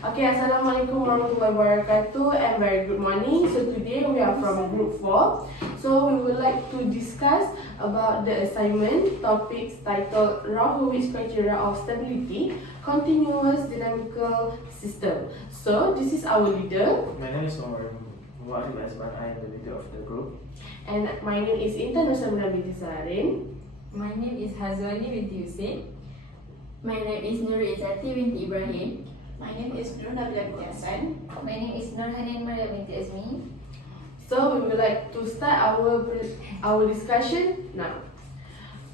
Okay, Assalamualaikum warahmatullahi wabarakatuh and very good morning. So today we are from group 4. So we would like to discuss about the assignment topics titled Routh-Hurwitz criteria of stability, continuous dynamical system. So this is our leader. My name is Muhammad Azman. I am the leader of the group. And my name is Intan Nusamina binti Zarin. My name is Hazwani binti Hussein. My name is Nur Izzati binti Ibrahim. My name is Nur Nabila binti Hassan. My name is Nur Hanin Maria binti Azmi. So we would like to start our discussion now.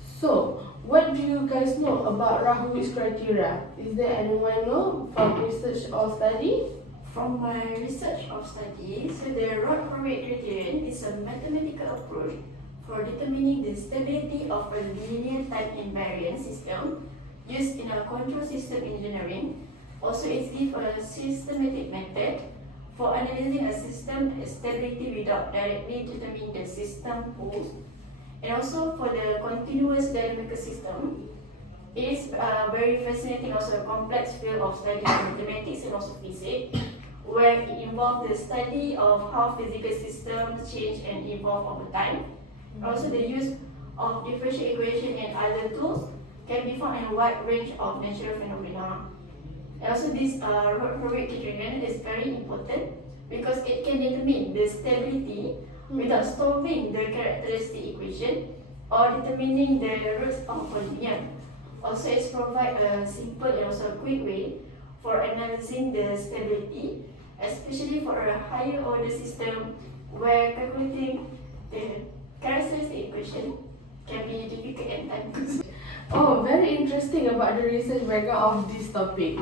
So what do you guys know about Routh-Hurwitz criteria? Is there anyone know from research or study? From my research of study, so the Routh-Hurwitz criterion is a mathematical approach for determining the stability of a linear time invariant system used in a control system engineering. Also, it gives a systematic method for analyzing a system stability without directly determining the system poles. And also for the continuous dynamical system, it is very fascinating, also a complex field of study of mathematics and also physics, where it involves the study of how physical systems change and evolve over time. Also, the use of differential equation and other tools can be found in a wide range of natural phenomena. And also, this Routh-Hurwitz criterion is very important because it can determine the stability without solving the characteristic equation or determining the roots of polynomial. Also, it provides a simple and also a quick way for analyzing the stability, especially for a higher order system where calculating the characteristic equation can be difficult and time-consuming. Oh, very interesting about the research background of this topic.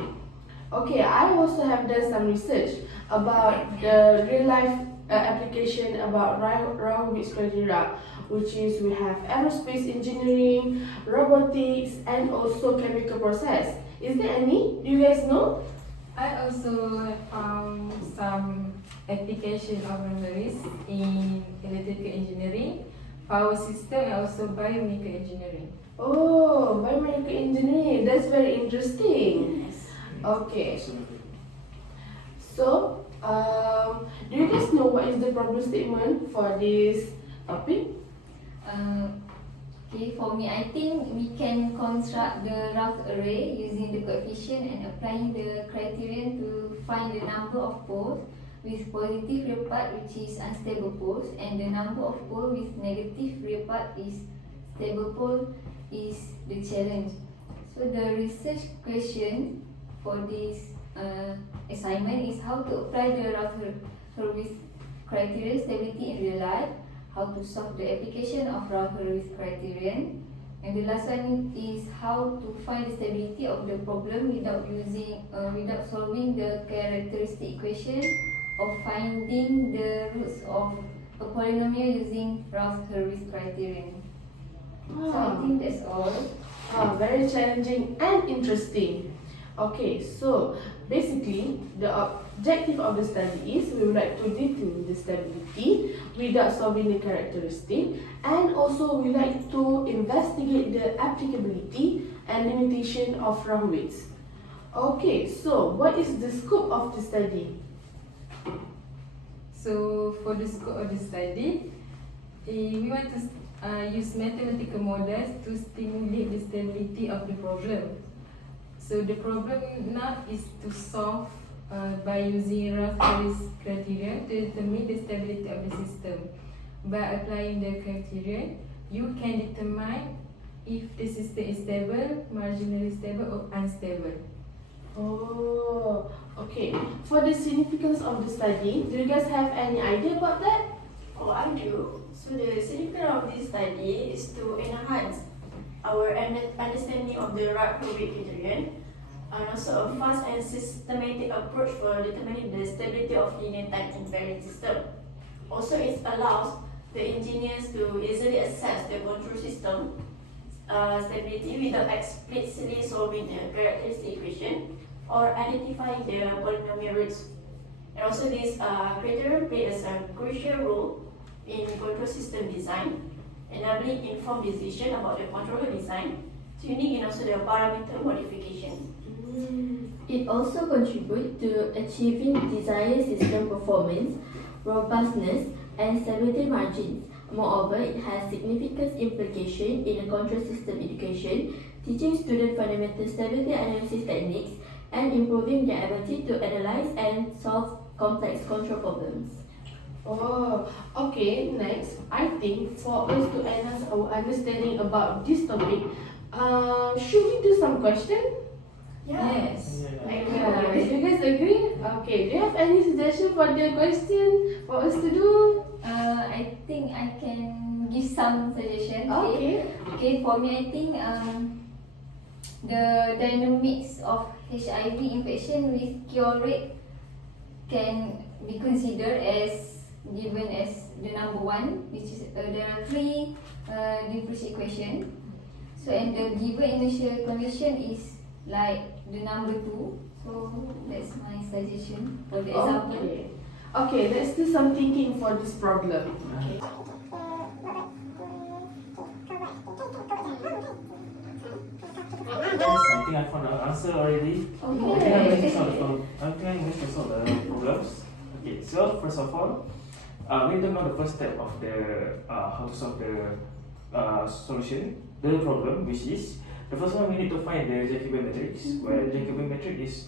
Okay, I also have done some research about the real-life application about Routh-Hurwitz criteria, which is we have aerospace engineering, robotics, and also chemical process. Is there any? Do you guys know? I also found some application of Routh-Hurwitz in electrical engineering, power system, and also biomedical engineering. Oh, biomedical engineering. That's very interesting. Yes. Okay. So, do you guys know what is the problem statement for this topic? Okay, for me, I think we can construct the Routh array using the coefficient and applying the criterion to find the number of poles with positive real part, which is unstable poles, and the number of poles with negative real part is stable pole is the challenge. So the research question for this assignment is how to apply the Routh-Hurwitz criterion stability in real life, how to solve the application of Routh-Hurwitz criterion, and the last one is how to find the stability of the problem without solving the characteristic equation or finding the roots of a polynomial using Routh-Hurwitz criterion. So I think that's all. Very challenging and interesting. Okay, so basically the objective of the study is we would like to determine the stability without solving the characteristic, and also we like to investigate the applicability and limitation of Routh-Hurwitz. Okay, so what is the scope of the study? So for the scope of the study, we want to use mathematical models to stimulate the stability of the problem. So the problem now is to solve by using Routh-Hurwitz criterion to determine the stability of the system. By applying the criterion, you can determine if the system is stable, marginally stable, or unstable. Oh, okay. For the significance of the study, do you guys have any idea about that? Oh, I do. So the significance of this study is to enhance our understanding of the Routh-Hurwitz criterion, and also a fast and systematic approach for determining the stability of linear time invariant system. Also, it allows the engineers to easily assess the control system stability without explicitly solving a characteristic equation or identifying the polynomial roots. And also, this criterion plays a crucial role in control system design, enabling informed decision about the controller design, tuning, and also the parameter modification. It also contributes to achieving desired system performance, robustness, and stability margins. Moreover, it has significant implications in a control system education, teaching students fundamental stability analysis techniques, and improving their ability to analyze and solve complex control problems. Oh, okay. Next, I think for us to enhance our understanding about this topic, should we do some question? Yes. Yeah. I Yeah, agree. you guys agree? Okay. Do you have any suggestion for the question for us to do? I think I can give some suggestion. Okay. Okay, for me, I think the dynamics of HIV infection with cure rate can be considered as given as the number one, which is there are three different equation. So and the given initial condition is like the number two. So that's my suggestion for the example. Okay. Okay, let's do some thinking for this problem. Okay. Yes, I think I found the answer already. I think I'm going to solve the problem. I think I'm going to solve the problems. Okay, so first of all, we don't know the first step of the how to solve the solution, the problem, which is the first one we need to find the Jacobian matrix, where the Jacobian matrix is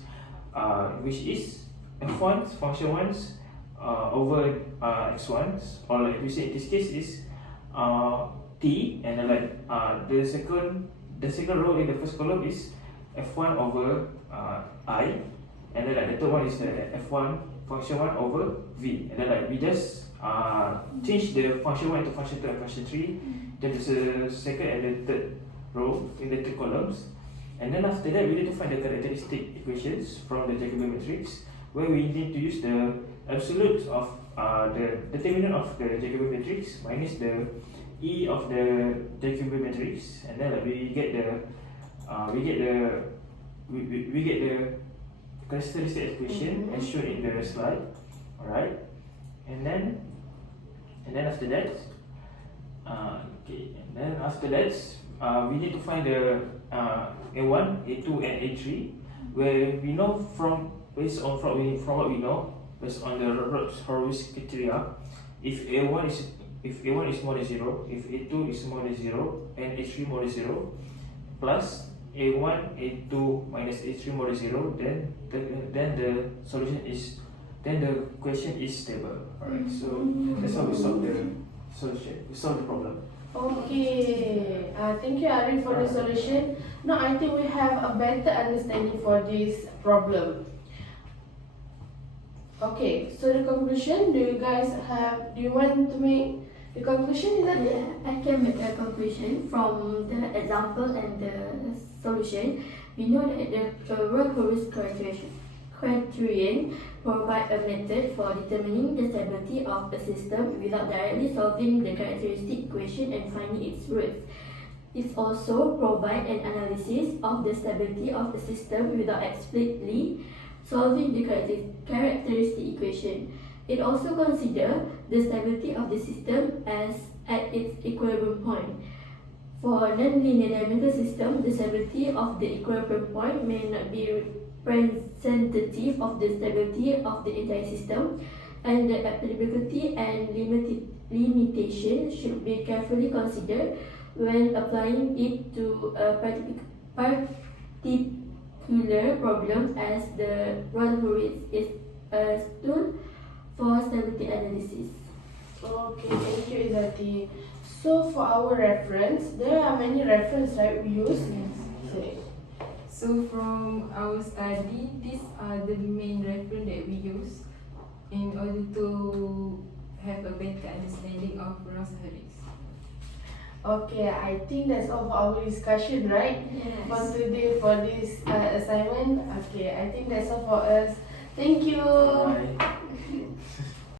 which is f1 function ones over x1s, or like we say in this case is t, and then like the second row in the first column is f1 over I, and then like the third one is the f1 function 1 over v, and then like we just change the function 1 into function 2 and function 3, then there's a second and the third row in the two columns, and then after that we need to find the characteristic equations from the Jacobian matrix, where we need to use the absolute of the determinant of the Jacobian matrix minus the E of the Jacobian matrix, and then like we get the characteristic equation as shown in the slide. Alright, and then after that, we need to find the A1, A2, and A3, where we know from what we know based on the Routh-Hurwitz criteria, if A1 is more than 0, if A2 is more than 0, and A3 more than 0, plus A1, A2 minus A3 more than 0, then the solution is, then the question is stable. Alright, so that's how we solve the solution. We solve the problem. Okay. Thank you, Arif, for the solution. Now I think we have a better understanding for this problem. Okay, so the conclusion, do you want to make the conclusion? Is that it? Yeah, I can make a conclusion from the example and the solution. We know that the Routh-Hurwitz criterion provide a method for determining the stability of a system without directly solving the characteristic equation and finding its roots. It also provide an analysis of the stability of the system without explicitly solving the characteristic equation. It also considers the stability of the system as at its equilibrium point. For non-linear dynamical system, the stability of the equilibrium point may not be representative of the stability of the entire system, and the applicability and limitation should be carefully considered when applying it to a particular problem, as the Routh-Hurwitz is a tool for stability analysis. Okay, thank you, Izati. So for our reference, there are many references, right, we use? Yes. So from our study, these are the main reference that we use in order to have a better understanding of Routh-Hurwitz. Okay, I think that's all for our discussion, right? Yes. For today, for this assignment. Okay, I think that's all for us. Thank you. Bye.